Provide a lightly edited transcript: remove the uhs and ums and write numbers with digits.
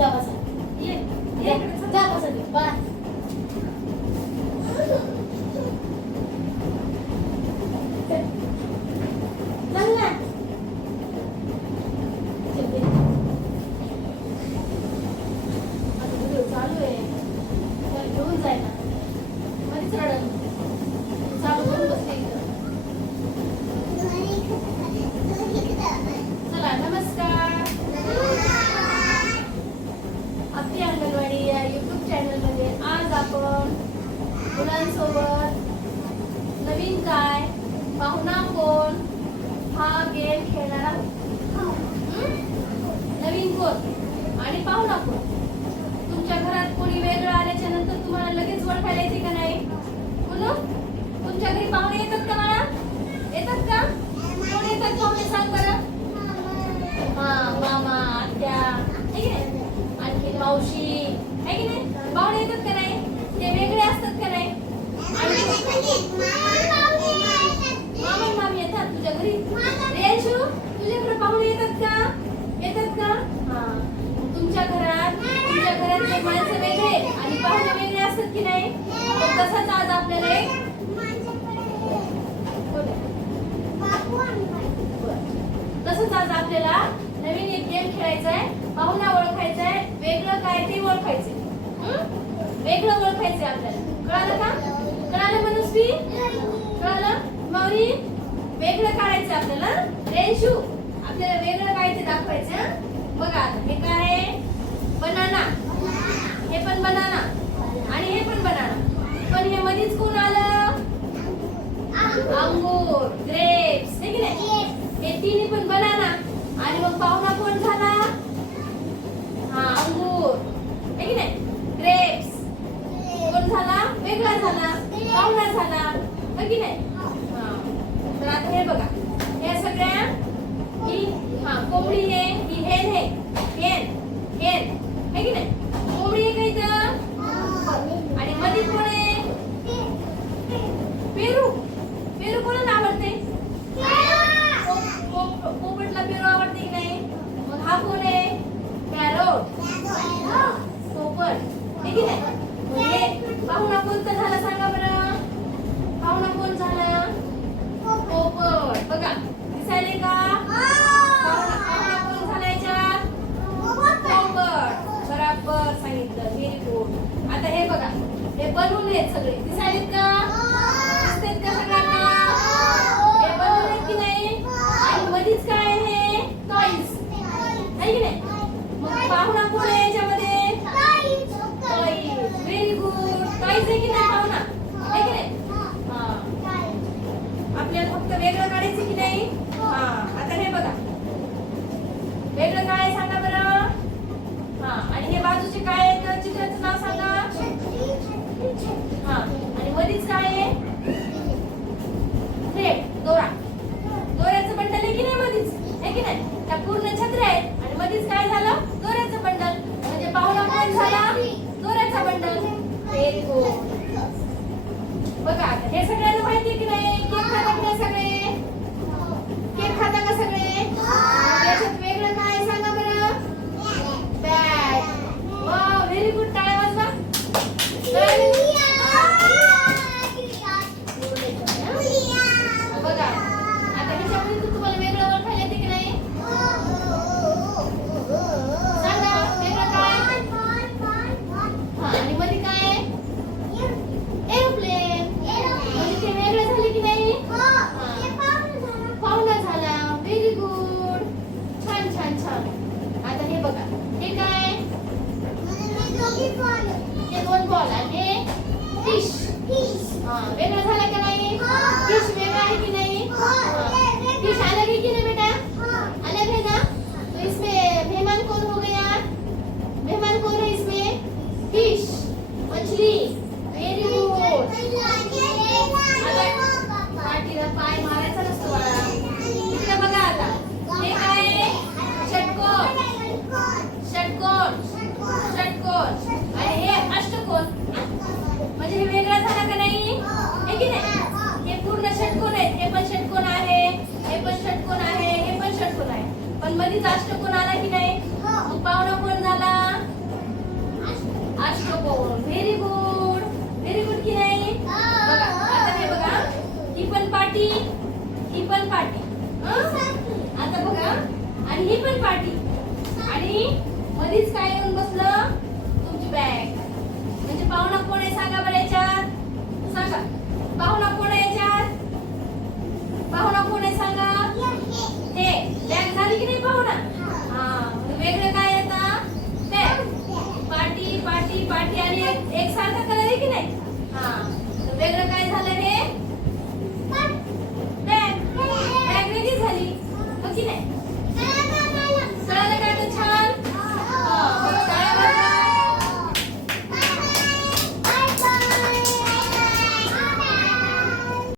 जा बसा. जा बसा तू. बस. चल ना. आता व्हिडिओ चालू आहे. तर घेऊन जाय ना. मध्येच रडन. चालू करून बसते इथं. चला नमस्कार. आपली अंगणवाडी या युट्यूब चॅनल मध्ये आज आपण मुलांसोबत नवीन काय, पाहुणा कोण हा गेम खेळणार आहोत. नवीन कोण आणि पाहुणा कोण. तुमच्या घरात कोणी वेगळं आल्याच्या नंतर तुम्हाला लगेच ओळखायला येते का नाही. तुमच्या घरी पाहुणे येतात का मला. येतात का. कोण येतात पाहुणे सांग बरं. मामा, आत्या, है की नाही. आणखी मावशी, है की नाही. पाहुणे येतात का नाही. ते वेगळे असतात का नाही. मामा मामी येतात तुझ्या घरी. रेशू तुझ्याकडे पाहुणे येतात का. येतात का. तुमच्या घरातले माणसं वेगळे आणि पाहुणे वेगळे असतात की नाही. तसंच आज आपल्याला तसंच आज आपल्याला नवीन एक गेम खेळायचा आहे. पाहुणा ओळखायचा आहे. वेगळं काय ते ओळखायचंय. वेगळं ओळखायचंय आपल्याला. कळालं का. कळालं मनस्वी. कळालं माऊली. वेगळं काढायचं आपल्याला. रेशू आपल्याला वेगळं काय ते दाखवायचं. बघा हे काय आहे. बनाना. हे पण बनाना आणि हे पण बनाना. पण हे मध्येच कोण आलं. अंगूर, ग्रेप्स, हे की नाही. हे तिन्ही पण बनाना आणि मग पाहुणा कोण झाला. अंगूर, हे की नाही. ग्रेप्स कोण झाला. वेगळा झाला. पाहुणा झाला, हे की नाही. तर आता हे बघा हे सगळ्या ही कोंबडी आहे. ही हेन आहे. हेन हे की नाही. कोंबडी आहे का इथं. आणि मध्ये कोण आहे. पेरू कोणाला आवडते. पोपटला पेरू आवडते की नाही. मग हा कोण आहे. पॅरोट. पोपट हे की नाही. म्हणजे पाहुणा कोणता झाला सांगा बरं. पाहुणा कोण झाला. पोपट. बघा दिसायले का. पाहुणा कोण झाला याच्यात. पोपट. बरोबर सांगितलं. Very good. आता हे बघा हे बलून आहेत सगळे. दिसायलेत का. दिसतात का सगळ्यांना. हे बलून आहेत की नाही. आणि मध्येच काय आहे. टॉईज आहे की नाही. मग पाहुणा कोण आहे याच्यामध्ये. टॉईज. Very good. टॉईज आहे की नाही पाहुणा. आहे की नाही. आपल्याला फक्त वेगळं काढायचं की नाही. आता हे बघा वेगळं काय आहे सांगा बरं. आणि हे बाजूचे काय आहे चित्राचं नाव सांगा. आणि मध्येच काय आहे. थ्रेड. दोऱ्याचं बंडल आहे की नाही मध्येच. आहे की नाही. त्या पूर्ण छत्र्या आहेत आणि मध्येच काय झालं. दोऱ्याचं बंडल. म्हणजे पाहुणा कोण झाला. दोऱ्याचा बंडल. Very good. बघा हे सगळ्यांना माहिती की नाही. केक खाता की नाही सगळे. केक खाता का सगळे. याच्यात वेगळं काय सांगा बरं. बॅट. Wow very good. टाळ्या वाजवा. बघा आता ह्याच्यामध्ये तुम्हाला वेगळं ओळखायला येते की नाही. सांगा वेगळं काय. आणि मध्ये काय आहे. एरोप्लेन. म्हणजे ते वेगळं झाले की नाही. पाहुणा झाला. Very good. छान छान छान. आता हे बघा हे काय. हे 2 बॉल आणि हे फिश. वेगळं झालं का नाही. फिश वेगळं आहे की नाही. फिश अलग है कि नहीं बेटा. अलग है ना. तो इसमें मेहमान कौन हो गया. मेहमान कौन है इसमें. फिश. मछली. Very good. पाठीला पाय मारायचा नसतो बाळा. इकडे बघा आता हे काय आहे. षटकोन. आणि हे अष्टकोन. म्हणजे हे वेगळं झालं का नाही. हे की नाही. हे पूर्ण षटकोन आहेत. हे पण षटकोन आहे. हे पण षटकोन आणि ही पण पाटी आणि मधीच काय येऊन बसलं तुमची बॅग म्हणजे पाहुणा कोण आहे सांगा बरं.